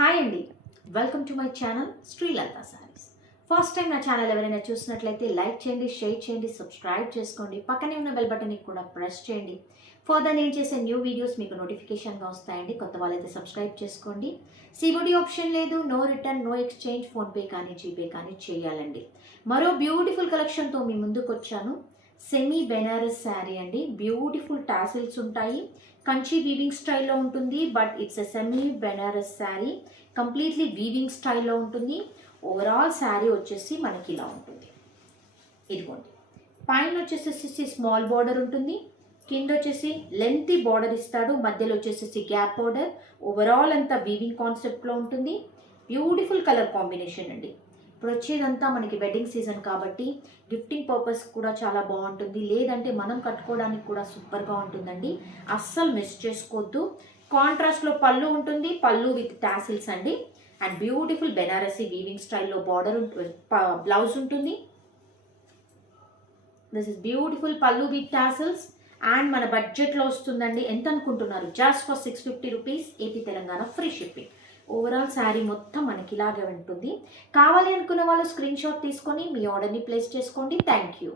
Hi అండి, welcome to my channel Srilatha saris. First time నా channel ఎవరైనా చూసినట్లయితే లైక్ చేయండి, షేర్ చేయండి, సబ్స్క్రైబ్ చేసుకోండి. పక్కనే ఉన్న బెల్ బటన్ని కూడా ప్రెస్ చేయండి. ఫర్దర్ నేను చేసే న్యూ వీడియోస్ మీకు నోటిఫికేషన్గా వస్తాయండి. కొత్త వాళ్ళైతే సబ్స్క్రైబ్ చేసుకోండి. సిఓడి ఆప్షన్ లేదు, no return, no exchange, PhonePe కానీ జీపే కానీ చేయాలండి. మరో బ్యూటిఫుల్ కలెక్షన్తో మీ ముందుకు వచ్చాను. సెమీ బెనారస్ శారీ అండి. బ్యూటిఫుల్ టాసిల్స్ ఉంటాయి. కంచి వీవింగ్ స్టైల్లో ఉంటుంది, but it's a semi Banaras sari. Completely weaving స్టైల్లో ఉంటుంది. ఓవరాల్ శారీ వచ్చేసి మనకి ఇలా ఉంటుంది. ఇదిగోండి, పైన వచ్చేసేసి స్మాల్ బార్డర్ ఉంటుంది, కింద వచ్చేసి లెంతీ బార్డర్ ఇస్తాడు, మధ్యలో వచ్చేసేసి గ్యాప్ బార్డర్. ఓవరాల్ అంతా వీవింగ్ కాన్సెప్ట్లో ఉంటుంది. బ్యూటిఫుల్ కలర్ కాంబినేషన్ అండి. ఇప్పుడు వచ్చేదంతా మనకి వెడ్డింగ్ సీజన్ కాబట్టి గిఫ్టింగ్ పర్పస్ కూడా చాలా బాగుంటుంది, లేదంటే మనం కట్టుకోవడానికి కూడా సూపర్గా ఉంటుందండి. అస్సలు మిస్ చేసుకోవద్దు. కాంట్రాస్ట్లో పళ్ళు ఉంటుంది, పళ్ళు విత్ టాసిల్స్ అండి. అండ్ బ్యూటిఫుల్ బెనారసీ వీవింగ్ స్టైల్లో బార్డర్ బ్లౌజ్ ఉంటుంది. దిస్ ఇస్ బ్యూటిఫుల్ పళ్ళు విత్ టాసిల్స్. అండ్ మన బడ్జెట్లో వస్తుందండి. ఎంత అనుకుంటున్నారు? Just for 650 rupees, AP Telangana free shipping. Overall sari మొత్తం మనకి ఇలాగే ఉంటుంది. కావాలి అనుకున్న వాళ్ళు స్క్రీన్ షాట్ తీసుకొని మీ ఆర్డర్ని ప్లేస్ చేసుకోండి. Thank you.